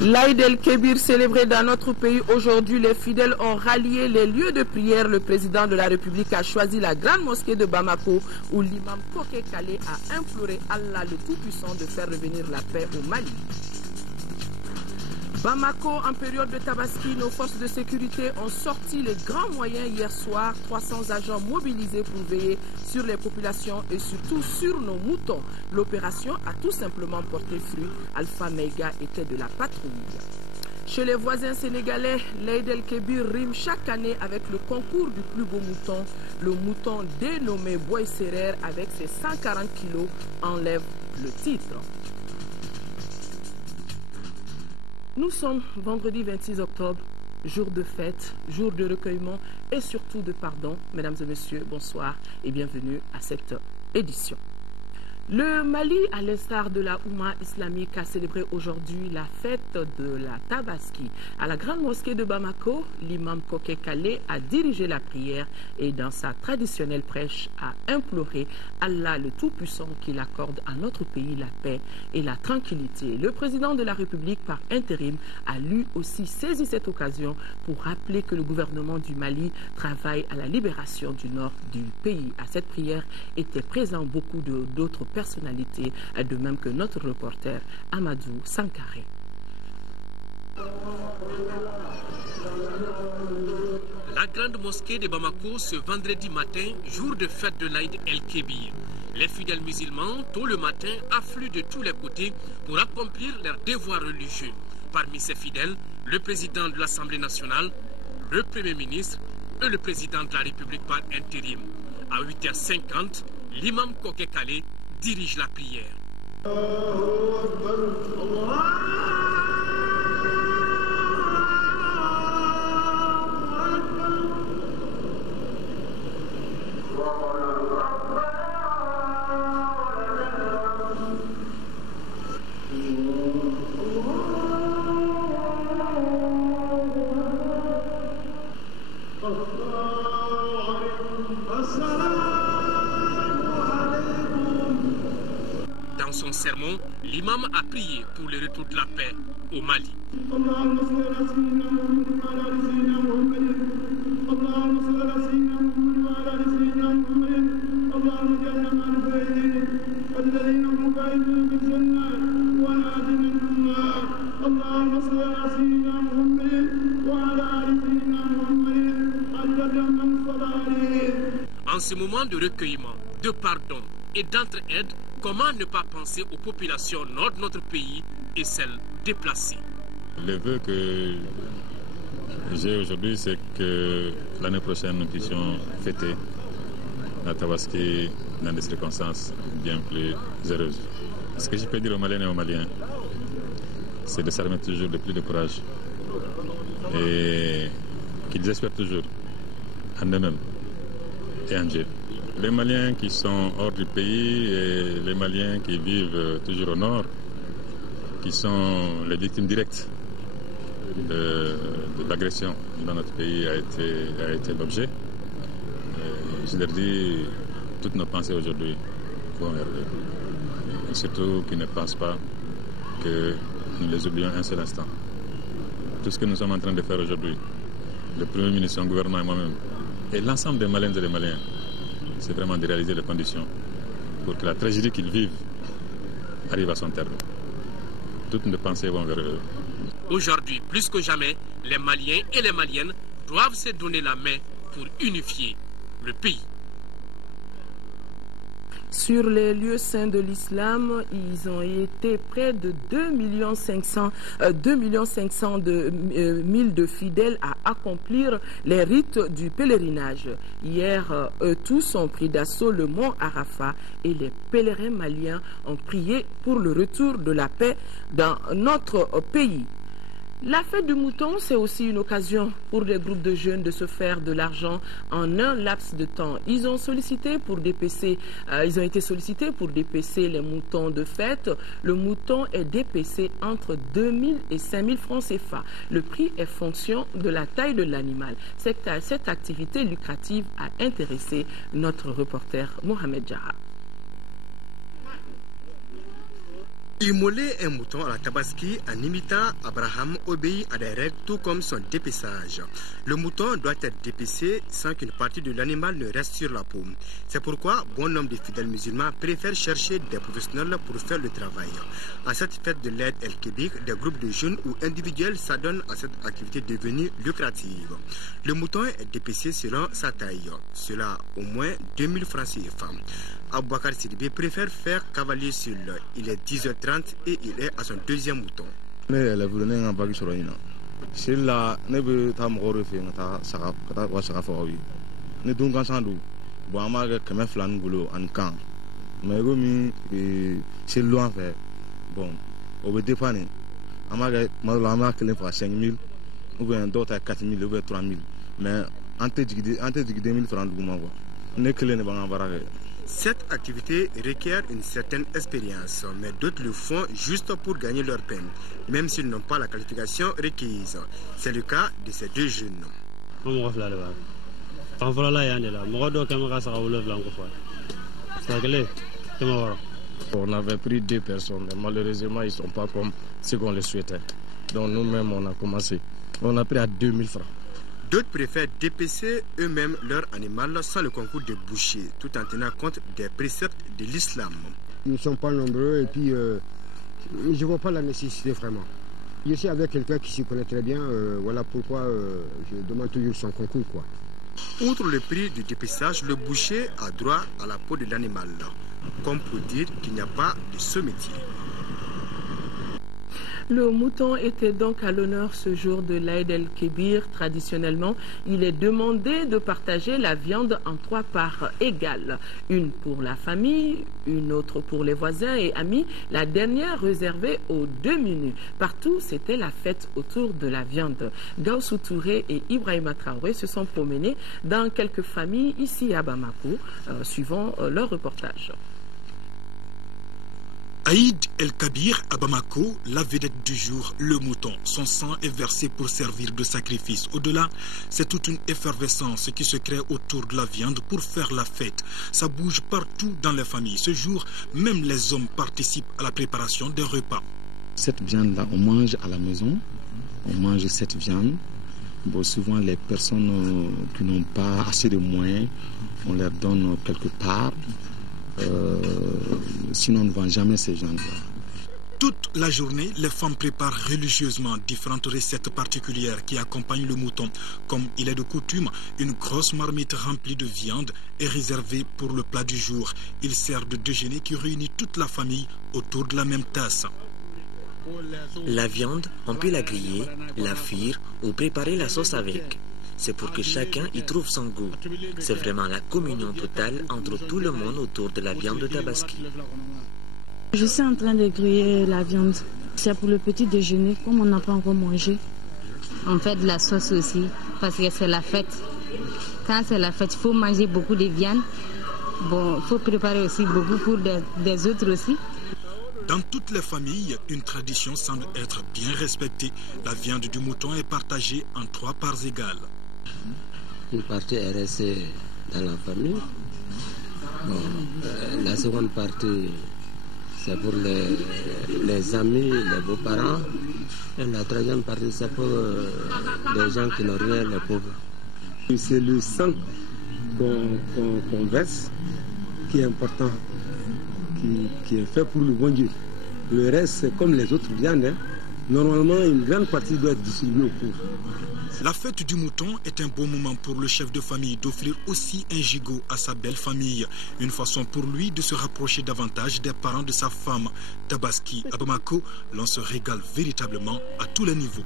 L'Aïd el-Kébir célébré dans notre pays aujourd'hui, les fidèles ont rallié les lieux de prière. Le président de la République a choisi la grande mosquée de Bamako où l'imam Koké Kale a imploré Allah le Tout-Puissant de faire revenir la paix au Mali. Bamako, en période de Tabaski, nos forces de sécurité ont sorti les grands moyens hier soir. 300 agents mobilisés pour veiller sur les populations et surtout sur nos moutons. L'opération a tout simplement porté fruit. Alpha Meiga était de la patrouille. Chez les voisins sénégalais, l'Aïd el-Kébir rime chaque année avec le concours du plus beau mouton. Le mouton dénommé Boy Serer avec ses 140 kilos enlève le titre. Nous sommes vendredi 26 octobre, jour de fête, jour de recueillement et surtout de pardon. Mesdames et messieurs, bonsoir et bienvenue à cette édition. Le Mali, à l'instar de la Oumma islamique, a célébré aujourd'hui la fête de la Tabaski. À la grande mosquée de Bamako, l'imam Koké Kale a dirigé la prière et dans sa traditionnelle prêche a imploré Allah le Tout-Puissant qu'il accorde à notre pays la paix et la tranquillité. Le président de la République par intérim a lui aussi saisi cette occasion pour rappeler que le gouvernement du Mali travaille à la libération du nord du pays. À cette prière étaient présents beaucoup d'autres personnalités, de même que notre reporter Amadou Sankaré. La grande mosquée de Bamako ce vendredi matin, jour de fête de l'Aïd el-Kébir. Les fidèles musulmans, tôt le matin, affluent de tous les côtés pour accomplir leurs devoirs religieux. Parmi ces fidèles, le président de l'Assemblée nationale, le Premier ministre et le président de la République par intérim. À 8h50, l'imam Koké Kale dirige la prière. Dans son sermon, l'imam a prié pour le retour de la paix au Mali. En ce moment de recueillement, de pardon et d'entraide, comment ne pas penser aux populations nord de notre pays et celles déplacées? Le vœu que j'ai aujourd'hui, c'est que l'année prochaine, nous puissions fêter la Tabaski dans des circonstances bien plus heureuses. Ce que je peux dire aux Maliens et aux Maliens, c'est de s'armer toujours de plus de courage et qu'ils espèrent toujours en eux-mêmes et en Dieu. Les Maliens qui sont hors du pays et les Maliens qui vivent toujours au nord, qui sont les victimes directes de l'agression dans notre pays a été l'objet. Je leur dis, toutes nos pensées aujourd'hui vont vers eux. Et surtout qu'ils ne pensent pas que nous les oublions un seul instant. Tout ce que nous sommes en train de faire aujourd'hui, le Premier ministre, son gouvernement et moi-même, et l'ensemble des Maliennes et des Maliens, c'est vraiment de réaliser les conditions pour que la tragédie qu'ils vivent arrive à son terme. Toutes nos pensées vont vers eux. Aujourd'hui, plus que jamais, les Maliens et les Maliennes doivent se donner la main pour unifier le pays. Sur les lieux saints de l'islam, ils ont été près de 2 500 000 de fidèles à accomplir les rites du pèlerinage. Hier, eux tous ont pris d'assaut le mont Arafat et les pèlerins maliens ont prié pour le retour de la paix dans notre pays. La fête du mouton, c'est aussi une occasion pour des groupes de jeunes de se faire de l'argent en un laps de temps. Ils ont été sollicités pour dépécer les moutons de fête. Le mouton est dépécé entre 2 000 et 5 000 francs CFA. Le prix est fonction de la taille de l'animal. Cette activité lucrative a intéressé notre reporter Mohamed Jara. Immoler un mouton à la Tabaski en imitant Abraham obéit à des règles tout comme son dépéçage. Le mouton doit être dépécé sans qu'une partie de l'animal ne reste sur la peau. C'est pourquoi bon nombre de fidèles musulmans préfèrent chercher des professionnels pour faire le travail. À cette fête de l'Aïd el-Kébir, des groupes de jeunes ou individuels s'adonnent à cette activité devenue lucrative. Le mouton est dépécé selon sa taille. Cela au moins 2000 francs CFA. Aboubakar Sidibé préfère faire cavalier seul. Il est 10h30 et il est à son deuxième mouton. Cette activité requiert une certaine expérience, mais d'autres le font juste pour gagner leur pain, même s'ils n'ont pas la qualification requise. C'est le cas de ces deux jeunes. On avait pris 2 personnes, mais malheureusement ils ne sont pas comme ce qu'on le souhaitait. Donc nous-mêmes on a commencé. On a pris à 2000 francs. D'autres préfèrent dépécer eux-mêmes leur animal sans le concours de bouchers, tout en tenant compte des préceptes de l'islam. Nous ne sommes pas nombreux et puis je ne vois pas la nécessité vraiment. Je suis avec quelqu'un qui s'y connaît très bien, voilà pourquoi je demande toujours son concours, quoi. Outre le prix du dépéçage, le boucher a droit à la peau de l'animal, comme pour dire qu'il n'y a pas de ce métier. Le mouton était donc à l'honneur ce jour de l'Aïd el-Kébir. Traditionnellement, il est demandé de partager la viande en 3 parts égales. Une pour la famille, une autre pour les voisins et amis, la dernière réservée aux demi-nus. Partout, c'était la fête autour de la viande. Gaussou Touré et Ibrahima Traoré se sont promenés dans quelques familles ici à Bamako, suivant leur reportage. Aïd el-Kabir à Bamako, la vedette du jour, le mouton. Son sang est versé pour servir de sacrifice. Au-delà, c'est toute une effervescence qui se crée autour de la viande pour faire la fête. Ça bouge partout dans les familles. Ce jour, même les hommes participent à la préparation des repas. Cette viande-là, on mange à la maison. On mange cette viande. Bon, souvent, les personnes qui n'ont pas assez de moyens, on leur donne quelque part. Sinon on ne vend jamais ces gens-là. Toute la journée, les femmes préparent religieusement différentes recettes particulières qui accompagnent le mouton. Comme il est de coutume, une grosse marmite remplie de viande est réservée pour le plat du jour. Il sert de déjeuner qui réunit toute la famille autour de la même tasse. La viande, on peut la griller, la frire ou préparer la sauce avec. C'est pour que chacun y trouve son goût. C'est vraiment la communion totale entre tout le monde autour de la viande de Tabaski. Je suis en train de griller la viande. C'est pour le petit déjeuner, comme on n'a pas encore mangé. On fait de la sauce aussi, parce que c'est la fête. Quand c'est la fête, il faut manger beaucoup de viande. Bon, il faut préparer aussi beaucoup pour des autres aussi. Dans toutes les familles, une tradition semble être bien respectée. La viande du mouton est partagée en 3 parts égales. Une partie est restée dans la famille. Bon, la seconde partie, c'est pour les amis, les beaux-parents. Et la troisième partie, c'est pour les gens qui n'ont rien, les pauvres. C'est le sang qu'on verse qui est important, qui est fait pour le bon Dieu. Le reste, c'est comme les autres viandes. Hein. Normalement, une grande partie doit être distribuée aux pauvres. La fête du mouton est un bon moment pour le chef de famille d'offrir aussi un gigot à sa belle famille. Une façon pour lui de se rapprocher davantage des parents de sa femme. Tabaski à Bamako, l'on se régale véritablement à tous les niveaux.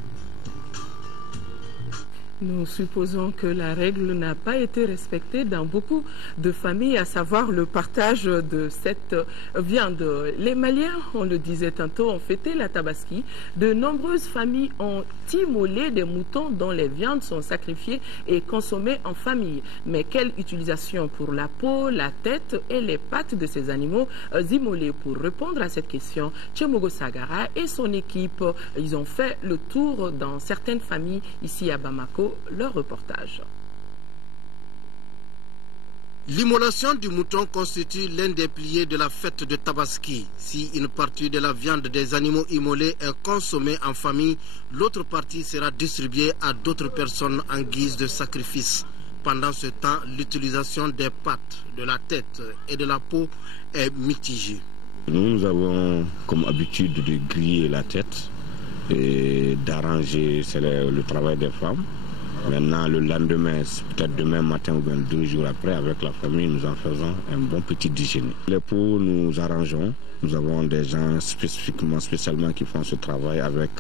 Nous supposons que la règle n'a pas été respectée dans beaucoup de familles, à savoir le partage de cette viande. Les Maliens, on le disait tantôt, ont fêté la Tabaski. De nombreuses familles ont immolé des moutons dont les viandes sont sacrifiées et consommées en famille. Mais quelle utilisation pour la peau, la tête et les pattes de ces animaux immolés? Pour répondre à cette question, Tchemogo Sagara et son équipe, ils ont fait le tour dans certaines familles ici à Bamako. Leur reportage. L'immolation du mouton constitue l'un des piliers de la fête de Tabaski. Si une partie de la viande des animaux immolés est consommée en famille, l'autre partie sera distribuée à d'autres personnes en guise de sacrifice. Pendant ce temps, l'utilisation des pattes, de la tête et de la peau est mitigée. Nous avons comme habitude de griller la tête et d'arranger, c'est le travail des femmes. Maintenant, le lendemain, peut-être demain matin ou bien 2 jours après, avec la famille, nous en faisons un bon petit déjeuner. Les pots, nous arrangeons. Nous avons des gens spécialement qui font ce travail avec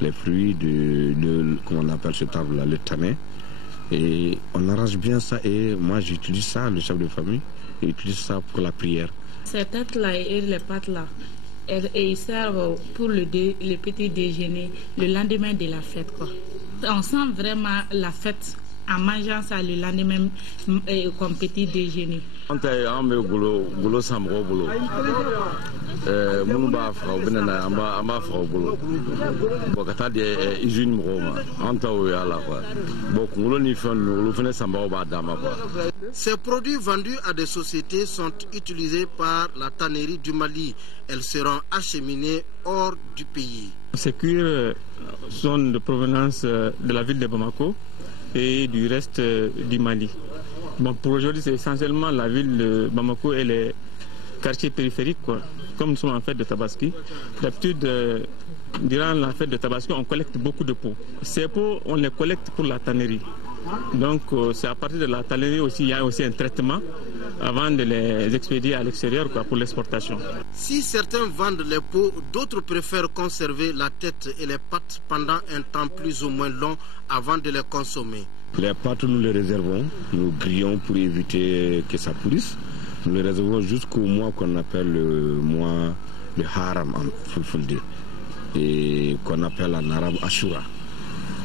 les fruits comment on appelle cet arbre-là, le tanin. Et on arrange bien ça. Et moi, j'utilise ça, le chef de famille, j'utilise ça pour la prière. Ces têtes-là et les pattes-là, ils servent pour le petit déjeuner, le lendemain de la fête, quoi. On sent vraiment la fête en mangeant ça le lendemain comme petit déjeuner. Ces produits vendus à des sociétés sont utilisés par la tannerie du Mali. Elles seront acheminées hors du pays. Ces cuirs sont de provenance de la ville de Bamako et du reste du Mali. Bon, pour aujourd'hui, c'est essentiellement la ville de Bamako et les quartiers périphériques, quoi. Comme nous sommes en fête de Tabaski, d'habitude, durant la fête de Tabaski, on collecte beaucoup de peaux. Ces peaux, on les collecte pour la tannerie. Donc, c'est à partir de la tannerie aussi, il y a aussi un traitement avant de les expédier à l'extérieur, quoi, pour l'exportation. Si certains vendent les peaux, d'autres préfèrent conserver la tête et les pattes pendant un temps plus ou moins long avant de les consommer. Les pattes, nous les réservons, nous grillons pour éviter que ça pourrisse. Nous les réservons jusqu'au mois qu'on appelle le Haram en Fulfulde, et qu'on appelle en arabe Ashura.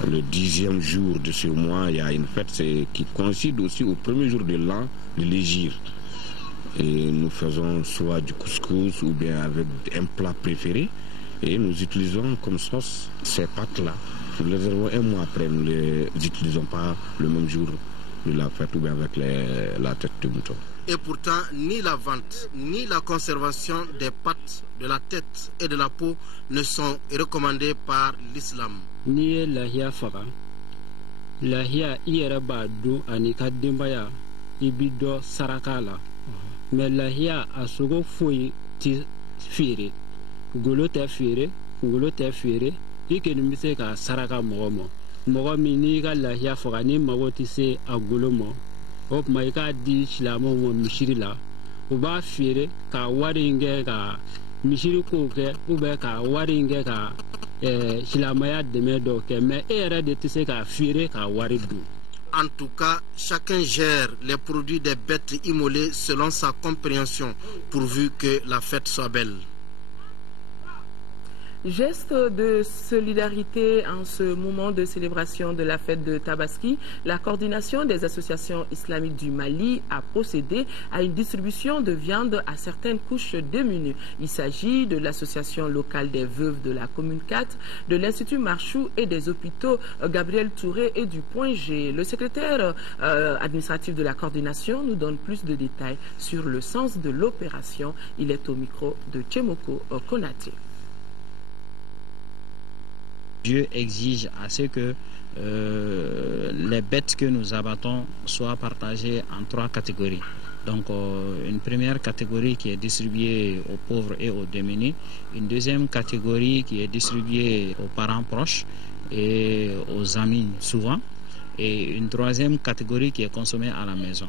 Le 10e jour de ce mois, il y a une fête qui coïncide aussi au premier jour de l'an, de l'Hégire. Et nous faisons soit du couscous ou bien avec un plat préféré. Et nous utilisons comme sauce ces pâtes-là. Nous les réservons un mois après, nous ne les utilisons pas le même jour de la fête ou bien avec la tête de mouton. Et pourtant, ni la vente, ni la conservation des pattes, de la tête et de la peau ne sont recommandées par l'islam. Ni lahia faga, lahia ieraba do anika dembaya ibido sarakala. Mais lahia asogo foi ti fire, golo te fire, ikeni mise ka saraka mogomo. Mogomi ni ka lahia faga ni magoti se agolomo. Op maika di shilamo mo mishiri la. Uba fire ka waringe ka mishiri koke ube ka waringe ka shilamaya deme ke mais era de tise ka fire ka waridu. En tout cas, chacun gère les produits des bêtes immolées selon sa compréhension, pourvu que la fête soit belle. Geste de solidarité en ce moment de célébration de la fête de Tabaski, la coordination des associations islamiques du Mali a procédé à une distribution de viande à certaines couches démunies. Il s'agit de l'association locale des veuves de la commune 4, de l'Institut Marchou et des hôpitaux Gabriel Touré et du Point G. Le secrétaire administratif de la coordination nous donne plus de détails sur le sens de l'opération. Il est au micro de Tchemoko Konaté. Dieu exige à ce que les bêtes que nous abattons soient partagées en 3 catégories. Donc une première catégorie qui est distribuée aux pauvres et aux démunis, une deuxième catégorie qui est distribuée aux parents proches et aux amis souvent, et une troisième catégorie qui est consommée à la maison.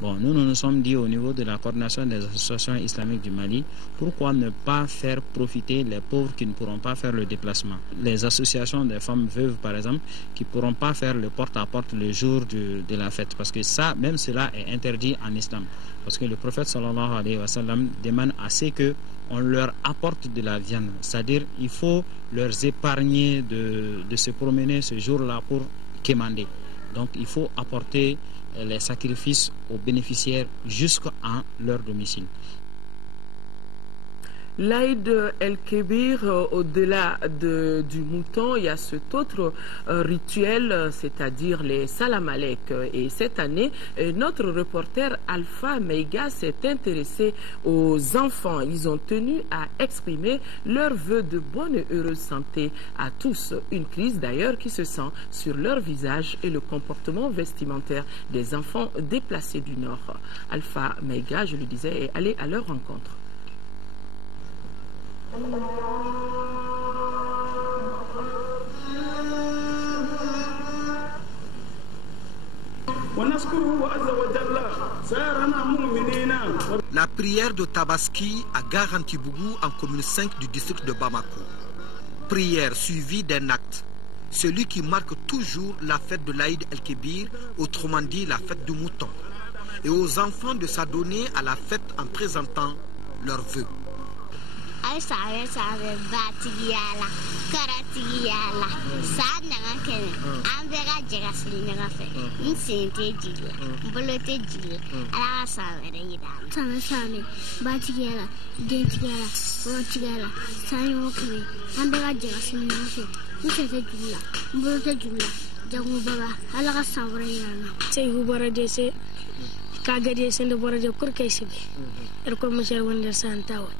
Bon, nous nous sommes dit au niveau de la coordination des associations islamiques du Mali, pourquoi ne pas faire profiter les pauvres qui ne pourront pas faire le déplacement. Les associations des femmes veuves, par exemple, qui ne pourront pas faire le porte-à-porte le jour de la fête. Parce que ça, même cela est interdit en islam. Parce que le prophète sallallahu alayhi wa sallam demande à ce qu'on leur apporte de la viande. C'est-à-dire il faut leur épargner de se promener ce jour-là pour quémander. Donc il faut apporter les sacrifices aux bénéficiaires jusqu'à leur domicile. L'Aïd el-Kébir, au-delà du mouton, il y a cet autre rituel, c'est-à-dire les salam alek. Et cette année, notre reporter Alpha Meiga s'est intéressé aux enfants. Ils ont tenu à exprimer leurs vœux de bonne et heureuse santé à tous. Une crise d'ailleurs qui se sent sur leur visage et le comportement vestimentaire des enfants déplacés du Nord. Alpha Meiga, je le disais, est allé à leur rencontre. La prière de Tabaski à Garantibougou en commune 5 du district de Bamako. Prière suivie d'un acte. Celui qui marque toujours la fête de l'Aïd el-Kébir, autrement dit la fête du mouton. Et aux enfants de s'adonner à la fête en présentant leurs vœux. Ay sabe batigiyala karatiyala sa nanga kene an bɛ ka jɛ ka siri ɲɔgɔn fɛ n sen tɛ jigi la n bolo tɛ jigi la ala ka san wɛrɛ yira an na sabe batigiyala dentigiyala wɔtigiyala san ɲɔgɔn kɛmɛ an bɛ ka jɛ ka siri ɲɔgɔn fɛ n sen tɛ jigi la n bolo tɛ jigi la jago baba ala ka san wɛrɛ yira an na sai hu bɔra dese ka gadi sen de bɔra de kurkɛ sibe er ko monsieur wonder santawa.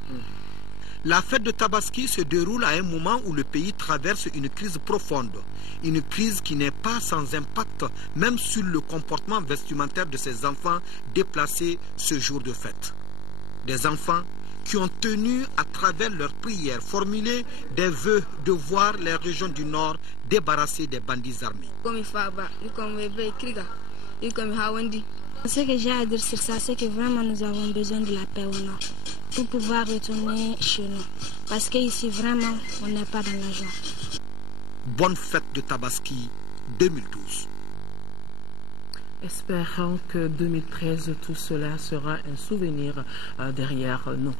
La fête de Tabaski se déroule à un moment où le pays traverse une crise profonde. Une crise qui n'est pas sans impact même sur le comportement vestimentaire de ces enfants déplacés ce jour de fête. Des enfants qui ont tenu à travers leurs prières formuler des vœux de voir les régions du Nord débarrassées des bandits armés. Ce que j'ai à dire sur ça, c'est que vraiment nous avons besoin de la paix au Nord pour pouvoir retourner chez nous. Parce qu'ici, vraiment, on n'est pas dans la joie. Bonne fête de Tabaski 2012. Espérons que 2013, tout cela sera un souvenir derrière nous.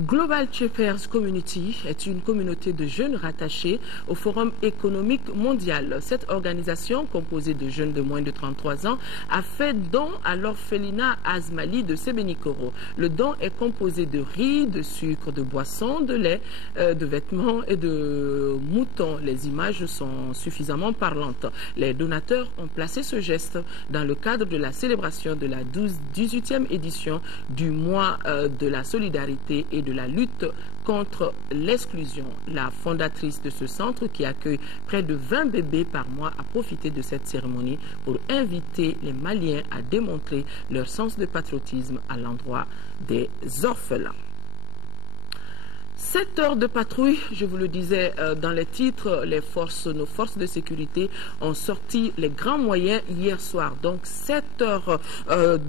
Global Shapers Community est une communauté de jeunes rattachés au Forum économique mondial. Cette organisation, composée de jeunes de moins de 33 ans, a fait don à l'orphelinat Azmali de Sébenikoro. Le don est composé de riz, de sucre, de boissons, de lait, de vêtements et de moutons. Les images sont suffisamment parlantes. Les donateurs ont placé ce geste dans le cadre de la célébration de la 18e édition du mois de la solidarité et de la lutte contre l'exclusion. La fondatrice de ce centre, qui accueille près de 20 bébés par mois, a profité de cette cérémonie pour inviter les Maliens à démontrer leur sens de patriotisme à l'endroit des orphelins. 7 heures de patrouille, je vous le disais dans les titres, nos forces de sécurité ont sorti les grands moyens hier soir. Donc 7 heures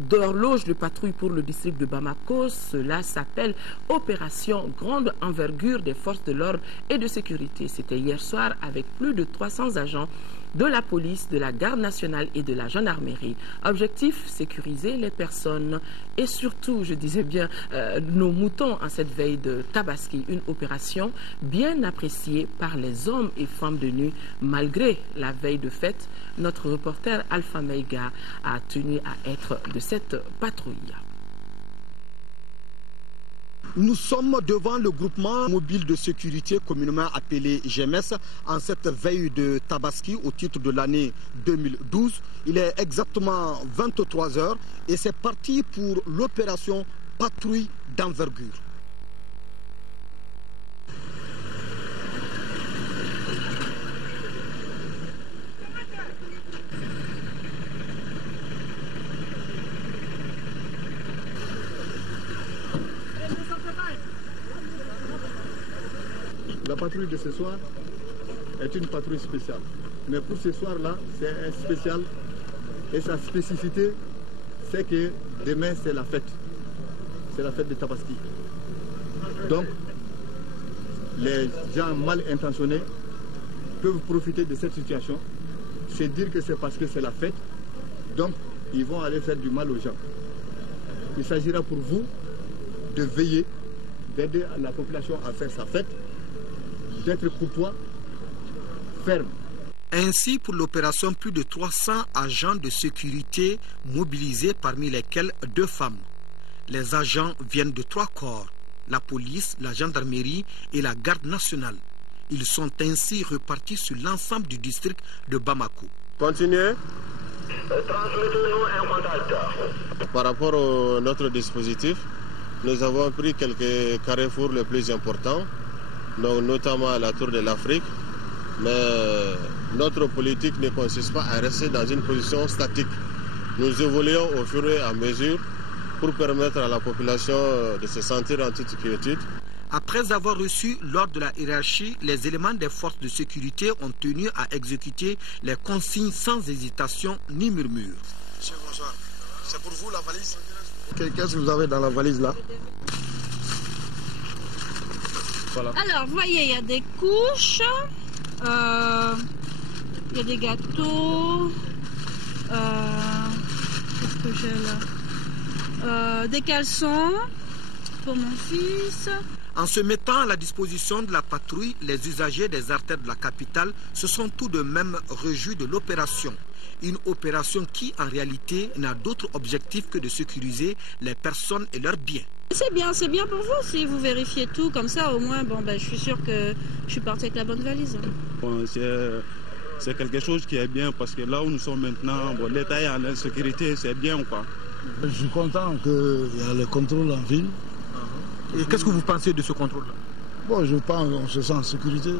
d'horloge de patrouille pour le district de Bamako. Cela s'appelle Opération Grande Envergure des forces de l'ordre et de sécurité. C'était hier soir avec plus de 300 agents de la police, de la garde nationale et de la gendarmerie. Objectif, sécuriser les personnes et surtout, je disais bien, nos moutons en cette veille de Tabaski. Une opération bien appréciée par les hommes et femmes de nuit malgré la veille de fête. Notre reporter Alpha Meiga a tenu à être de cette patrouille. Nous sommes devant le groupement mobile de sécurité communément appelé GMS en cette veille de Tabaski au titre de l'année 2012. Il est exactement 23 h et c'est parti pour l'opération patrouille d'envergure. La patrouille de ce soir est une patrouille spéciale. Mais pour ce soir-là, c'est spécial. Et sa spécificité, sait que demain c'est la fête. C'est la fête de Tabaski. Donc, les gens mal intentionnés peuvent profiter de cette situation, se dire que c'est parce que c'est la fête, donc ils vont aller faire du mal aux gens. Il s'agira pour vous de veiller, d'aider la population à faire sa fête, d'être courtois, ferme. Ainsi, pour l'opération, plus de 300 agents de sécurité mobilisés, parmi lesquels 2 femmes. Les agents viennent de 3 corps, la police, la gendarmerie et la garde nationale. Ils sont ainsi repartis sur l'ensemble du district de Bamako. Continuez. Transmettez-nous un contact. Par rapport à notre dispositif, nous avons pris quelques carrefours les plus importants, donc notamment à la Tour de l'Afrique. Mais notre politique ne consiste pas à rester dans une position statique. Nous évoluons au fur et à mesure pour permettre à la population de se sentir en toute quiétude. Après avoir reçu l'ordre de la hiérarchie, les éléments des forces de sécurité ont tenu à exécuter les consignes sans hésitation ni murmure. Monsieur, bonsoir. C'est pour vous la valise? Qu'est-ce que vous avez dans la valise là? Voilà. Alors, vous voyez, il y a des couches, il y a des gâteaux, qu'est-ce que j'ai là? Des caleçons pour mon fils. En se mettant à la disposition de la patrouille, les usagers des artères de la capitale se sont tout de même réjouis de l'opération. Une opération qui, en réalité, n'a d'autre objectif que de sécuriser les personnes et leurs biens. C'est bien pour vous si vous vérifiez tout comme ça, au moins, je suis sûr que je suis parti avec la bonne valise. Bon, c'est quelque chose qui est bien parce que là où nous sommes maintenant, l'État est en insécurité, c'est bien quoi. Je suis content qu'il y a le contrôle en ville. Et qu'est-ce que vous pensez de ce contrôle-là? Bon, je pense qu'on se sent en sécurité.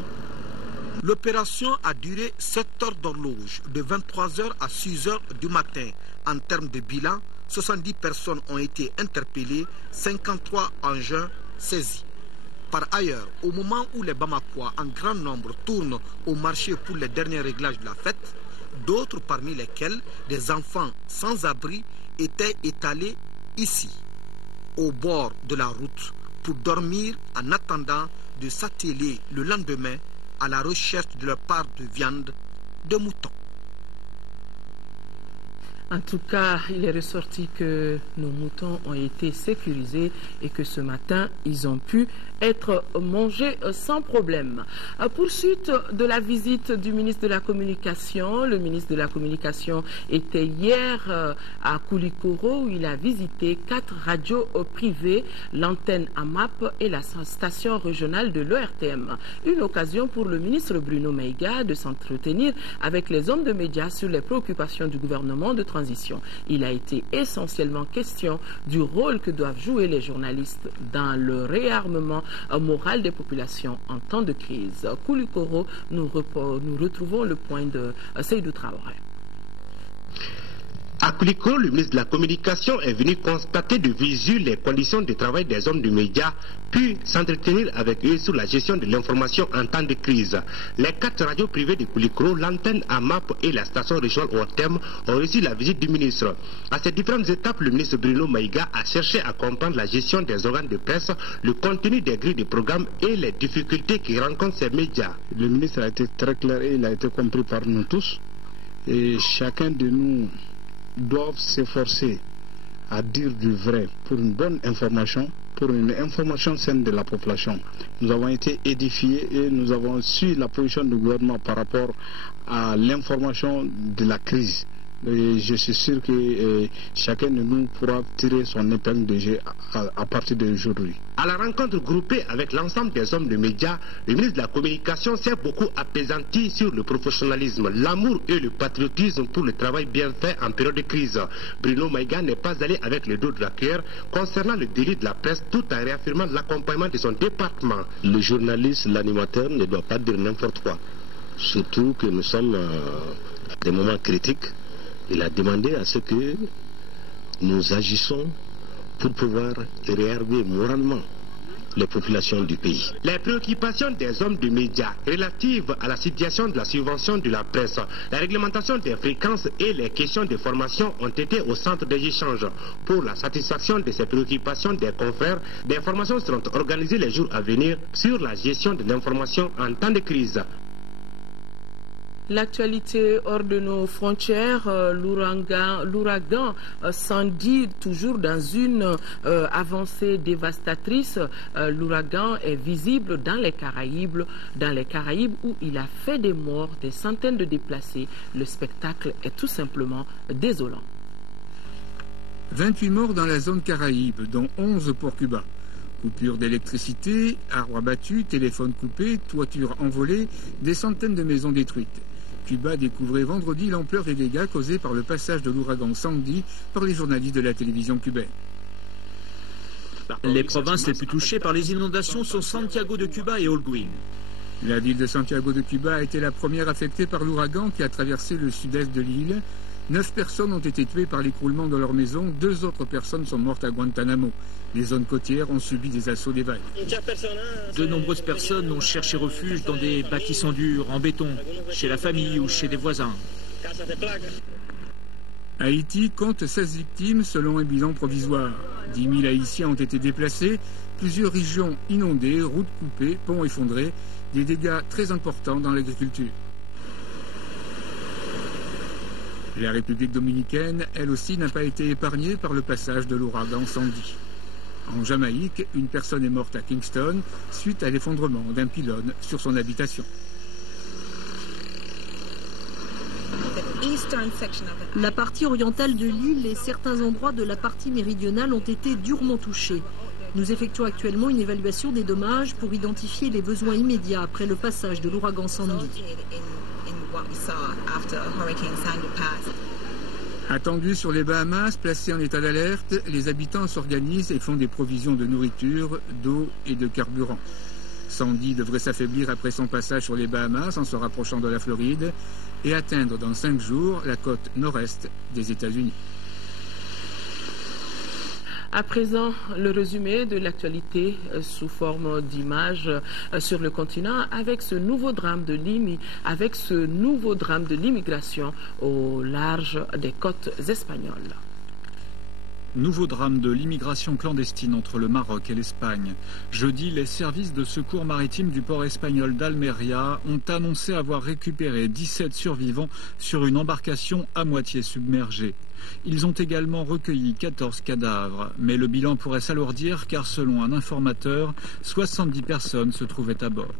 L'opération a duré 7 heures d'horloge, de 23h à 6h du matin. En termes de bilan, 70 personnes ont été interpellées, 53 engins saisis. Par ailleurs, au moment où les Bamakois en grand nombre tournent au marché pour les derniers réglages de la fête, d'autres parmi lesquels des enfants sans abri étaient étalés ici, au bord de la route, pour dormir en attendant de s'atteler le lendemain à la recherche de leur part de viande de mouton. En tout cas, il est ressorti que nos moutons ont été sécurisés et que ce matin, ils ont pu être mangés sans problème. Poursuite de la visite du ministre de la Communication. Le ministre de la Communication était hier à Koulikoro où il a visité 4 radios privées, l'antenne AMAP et la station régionale de l'ORTM. Une occasion pour le ministre Bruno Maïga de s'entretenir avec les hommes de médias sur les préoccupations du gouvernement de transition. Il a été essentiellement question du rôle que doivent jouer les journalistes dans le réarmement moral des populations en temps de crise. Koulikoro, nous retrouvons le point de Seydou Traoré. À Koulikoro, le ministre de la Communication est venu constater de visu les conditions de travail des hommes de médias, puis s'entretenir avec eux sur la gestion de l'information en temps de crise. Les 4 radios privées de Koulikoro, l'antenne AMAP et la station régionale ORTM ont reçu la visite du ministre. À ces différentes étapes, le ministre Bruno Maïga a cherché à comprendre la gestion des organes de presse, le contenu des grilles de programmes et les difficultés qui rencontrent ces médias. Le ministre a été très clair et il a été compris par nous tous. Et chacun de nous doivent s'efforcer à dire du vrai pour une bonne information, pour une information saine de la population. Nous avons été édifiés et nous avons su la position du gouvernement par rapport à l'information de la crise. Et je suis sûr que chacun de nous pourra tirer son épingle de jeu à partir d'aujourd'hui. À la rencontre groupée avec l'ensemble des hommes de médias, le ministre de la Communication s'est beaucoup apaisanti sur le professionnalisme, l'amour et le patriotisme pour le travail bien fait en période de crise. Bruno Maïga n'est pas allé avec le dos de la cuillère concernant le délit de la presse tout en réaffirmant l'accompagnement de son département. Le journaliste, l'animateur ne doit pas dire n'importe quoi. Surtout que nous sommes à des moments critiques. Il a demandé à ce que nous agissons pour pouvoir réarmer moralement les populations du pays. Les préoccupations des hommes de médias relatives à la situation de la subvention de la presse, la réglementation des fréquences et les questions de formation ont été au centre des échanges. Pour la satisfaction de ces préoccupations des confrères, des formations seront organisées les jours à venir sur la gestion de l'information en temps de crise. L'actualité hors de nos frontières, l'ouragan Sandy, toujours dans une avancée dévastatrice. L'ouragan est visible dans les Caraïbes où il a fait des morts, des centaines de déplacés. Le spectacle est tout simplement désolant. 28 morts dans la zone Caraïbe, dont 11 pour Cuba. Coupure d'électricité, arbres abattus, téléphones coupés, toitures envolées, des centaines de maisons détruites. Cuba découvrait vendredi l'ampleur des dégâts causés par le passage de l'ouragan Sandy par les journalistes de la télévision cubaine. Les provinces les plus touchées par les inondations sont Santiago de Cuba et Holguín. La ville de Santiago de Cuba a été la première affectée par l'ouragan qui a traversé le sud-est de l'île. 9 personnes ont été tuées par l'écroulement de leur maison, 2 autres personnes sont mortes à Guantanamo. Les zones côtières ont subi des assauts des vagues. De nombreuses personnes ont cherché refuge dans des bâtisses durs, en béton, chez la famille ou chez des voisins. Haïti compte 16 victimes selon un bilan provisoire. 10 000 Haïtiens ont été déplacés, plusieurs régions inondées, routes coupées, ponts effondrés, des dégâts très importants dans l'agriculture. La République dominicaine, elle aussi, n'a pas été épargnée par le passage de l'ouragan Sandy. En Jamaïque, une personne est morte à Kingston suite à l'effondrement d'un pylône sur son habitation. La partie orientale de l'île et certains endroits de la partie méridionale ont été durement touchés. Nous effectuons actuellement une évaluation des dommages pour identifier les besoins immédiats après le passage de l'ouragan Sandy. Attendus sur les Bahamas, placés en état d'alerte, les habitants s'organisent et font des provisions de nourriture, d'eau et de carburant. Sandy devrait s'affaiblir après son passage sur les Bahamas en se rapprochant de la Floride et atteindre dans 5 jours la côte nord-est des États-Unis. À présent, le résumé de l'actualité sous forme d'images sur le continent avec ce nouveau drame de l'immigration au large des côtes espagnoles. Nouveau drame de l'immigration clandestine entre le Maroc et l'Espagne. Jeudi, les services de secours maritime du port espagnol d'Almeria ont annoncé avoir récupéré 17 survivants sur une embarcation à moitié submergée. Ils ont également recueilli 14 cadavres, mais le bilan pourrait s'alourdir car selon un informateur, 70 personnes se trouvaient à bord.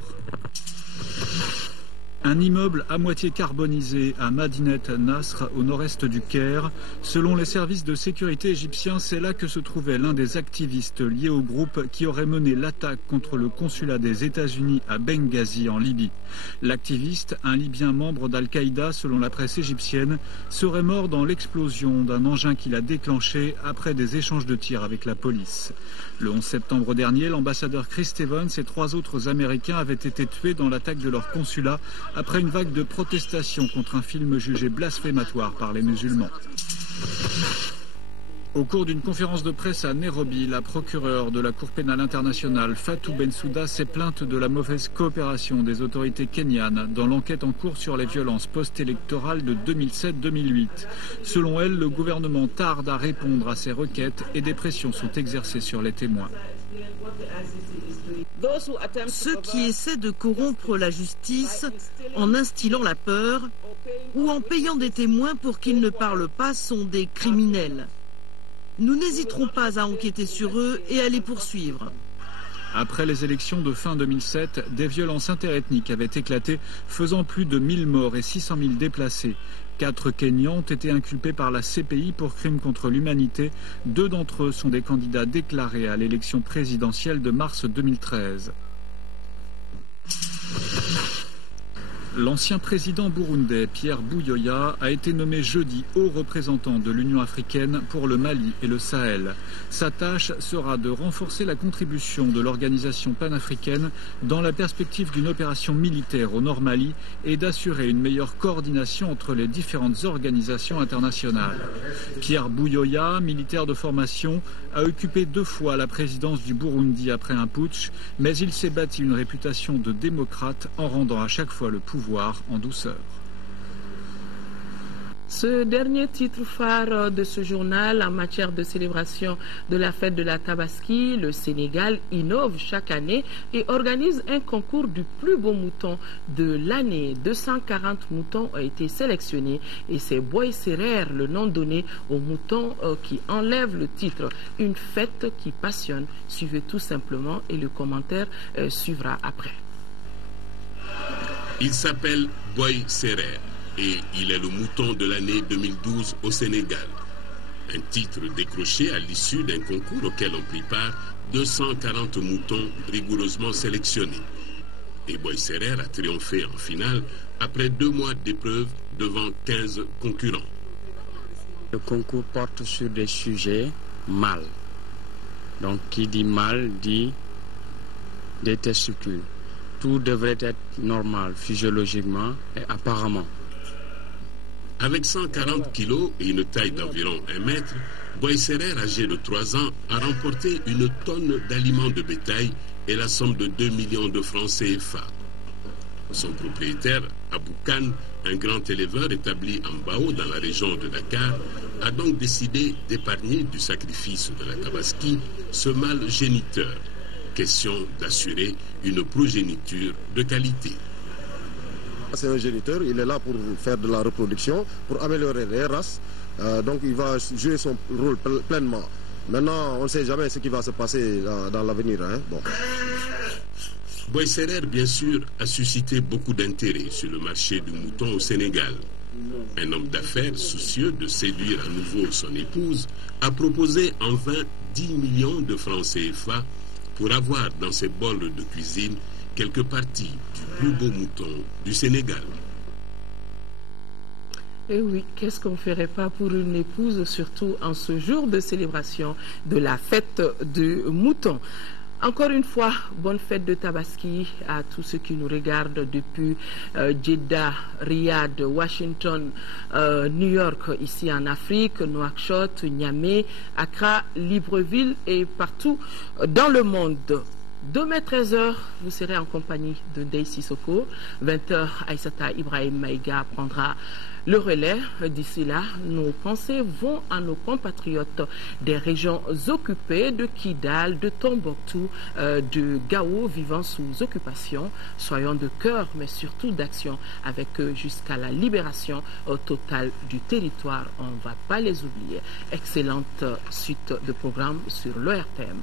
Un immeuble à moitié carbonisé à Madinet Nasr, au nord-est du Caire. Selon les services de sécurité égyptiens, c'est là que se trouvait l'un des activistes liés au groupe qui aurait mené l'attaque contre le consulat des États-Unis à Benghazi, en Libye. L'activiste, un Libyen membre d'Al-Qaïda selon la presse égyptienne, serait mort dans l'explosion d'un engin qu'il a déclenché après des échanges de tirs avec la police. Le 11 septembre dernier, l'ambassadeur Chris Stevens et 3 autres Américains avaient été tués dans l'attaque de leur consulat après une vague de protestations contre un film jugé blasphématoire par les musulmans. Au cours d'une conférence de presse à Nairobi, la procureure de la Cour pénale internationale, Fatou Bensouda, s'est plainte de la mauvaise coopération des autorités kenyanes dans l'enquête en cours sur les violences post-électorales de 2007-2008. Selon elle, le gouvernement tarde à répondre à ces requêtes et des pressions sont exercées sur les témoins. Ceux qui essaient de corrompre la justice en instillant la peur ou en payant des témoins pour qu'ils ne parlent pas sont des criminels. Nous n'hésiterons pas à enquêter sur eux et à les poursuivre. Après les élections de fin 2007, des violences interethniques avaient éclaté, faisant plus de 1000 morts et 600 000 déplacés. 4 Kenyans ont été inculpés par la CPI pour crimes contre l'humanité. 2 d'entre eux sont des candidats déclarés à l'élection présidentielle de mars 2013. L'ancien président burundais Pierre Buyoya a été nommé jeudi haut représentant de l'Union africaine pour le Mali et le Sahel. Sa tâche sera de renforcer la contribution de l'organisation panafricaine dans la perspective d'une opération militaire au Nord Mali et d'assurer une meilleure coordination entre les différentes organisations internationales. Pierre Buyoya, militaire de formation, a occupé 2 fois la présidence du Burundi après un putsch, mais il s'est bâti une réputation de démocrate en rendant à chaque fois le pouvoir en douceur. Ce dernier titre phare de ce journal en matière de célébration de la fête de la Tabaski, le Sénégal innove chaque année et organise un concours du plus beau mouton de l'année. 240 moutons ont été sélectionnés et c'est Boy Serer, le nom donné au mouton qui enlève le titre. Une fête qui passionne. Suivez tout simplement et le commentaire suivra après. Il s'appelle Boy Serer et il est le mouton de l'année 2012 au Sénégal. Un titre décroché à l'issue d'un concours auquel ont pris part 240 moutons rigoureusement sélectionnés. Et Boy Serer a triomphé en finale après 2 mois d'épreuve devant 15 concurrents. Le concours porte sur des sujets mâles. Donc qui dit mâle dit des testicules. Tout devrait être normal physiologiquement et apparemment. Avec 140 kilos et une taille d'environ 1 mètre, Boy Serer, âgé de 3 ans, a remporté 1 tonne d'aliments de bétail et la somme de 2 millions de francs CFA. Son propriétaire, Abou Khan, un grand éleveur établi en Bao dans la région de Dakar, a donc décidé d'épargner du sacrifice de la Tabaski ce mâle géniteur. Question d'assurer une progéniture de qualité. C'est un géniteur, il est là pour faire de la reproduction, pour améliorer les races, donc il va jouer son rôle pleinement. Maintenant, on ne sait jamais ce qui va se passer dans l'avenir. Bon. Boy Serer, bien sûr, a suscité beaucoup d'intérêt sur le marché du mouton au Sénégal. Un homme d'affaires soucieux de séduire à nouveau son épouse a proposé en vain 10 millions de francs CFA pour avoir dans ses bols de cuisine quelques parties du plus beau mouton du Sénégal. Et oui, qu'est-ce qu'on ne ferait pas pour une épouse, surtout en ce jour de célébration de la fête du mouton. Encore une fois, bonne fête de Tabaski à tous ceux qui nous regardent depuis Jeddah, Riyad, Washington, New York, ici en Afrique, Nouakchott, Niamey, Accra, Libreville et partout dans le monde. Demain 13h, vous serez en compagnie de Ndeye Sissoko. 20h, Aïssata Ibrahim Maïga prendra le relais. D'ici là, nos pensées vont à nos compatriotes des régions occupées de Kidal, de Tombouctou, de Gao vivant sous occupation. Soyons de cœur, mais surtout d'action avec eux jusqu'à la libération totale du territoire. On ne va pas les oublier. Excellente suite de programmes sur l'ORTM.